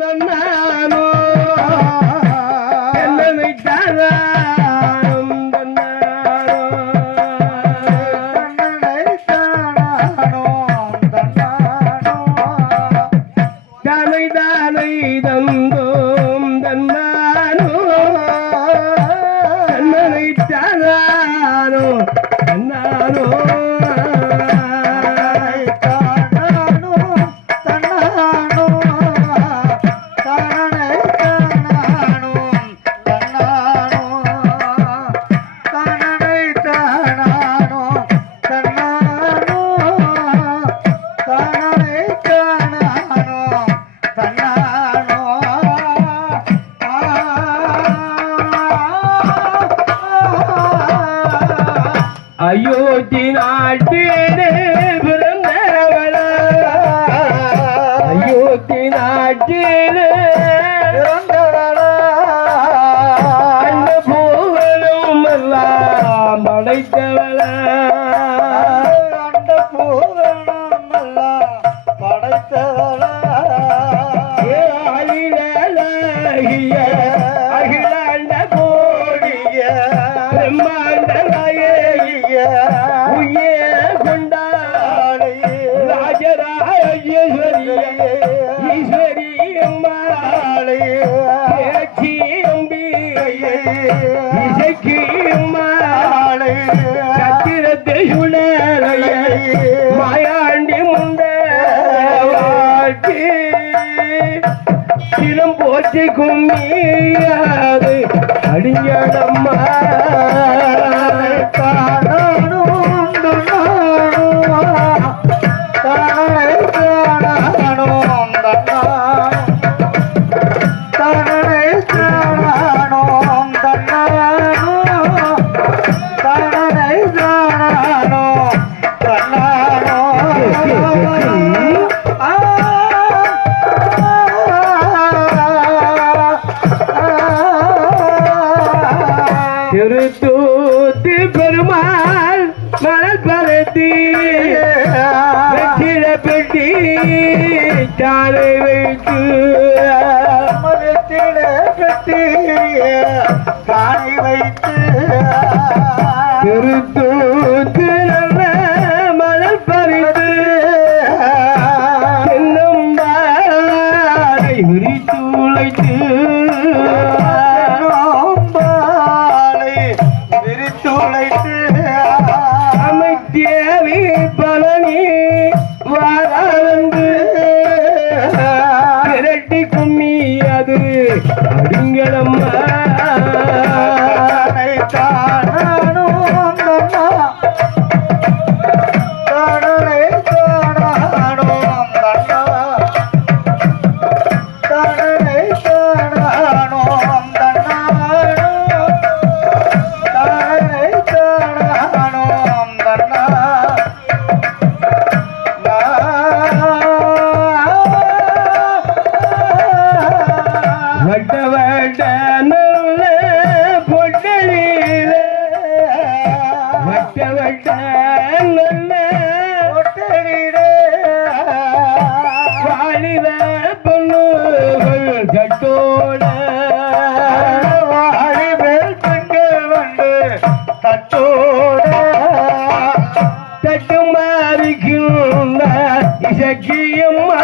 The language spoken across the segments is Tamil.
தன்னானோ என்னை தானும் தன்னானோ தானை தானை தந்தோம் தன்னானோ? தன்னனை தானோ தன்னானோ? அயோத்தி நாட்டிலே பிறந்தவளா. அயோத்தி நாட்டிலே அந்த பூவலும் எல்லாம் படைத்தவளா. தினம் போற்றி கும்மியாது அடிஞ்சடம்மா பெட்டி சாலை வைத்து காணி வைத்து திருத்தூத்து பொண்ணுகள் கட்டோட தட்டு மாறிக்கும் இசக்கியம்மா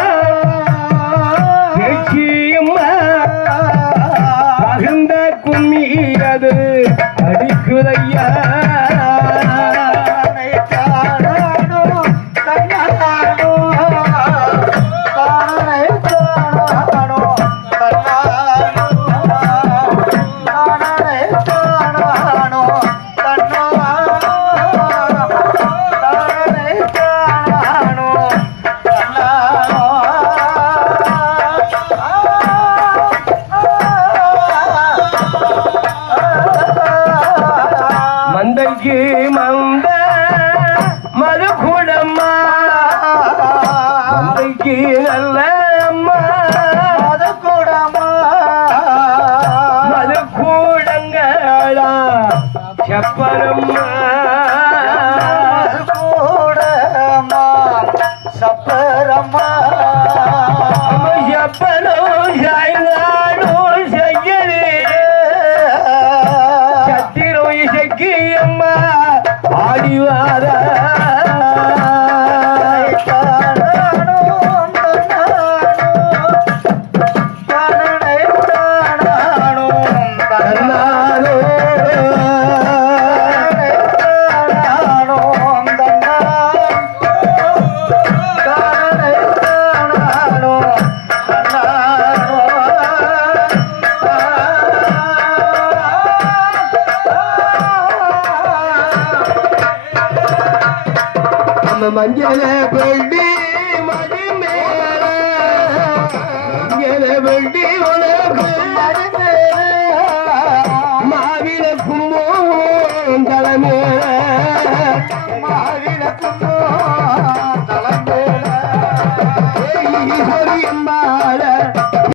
கீழல்ல அம்மா. மத கூடமா? மத கூடங்களா? செப்பரம்மா. கூடமா? சப்பரம்மா. செப்பரோ சாய்நாடோ செய்யலே. சத்திரோ ஆடிவாரா நம்ம மஞ்சள பெட்டி மடி மேல. மஞ்சள பெட்டி உனக்கு மாவில தலைமையில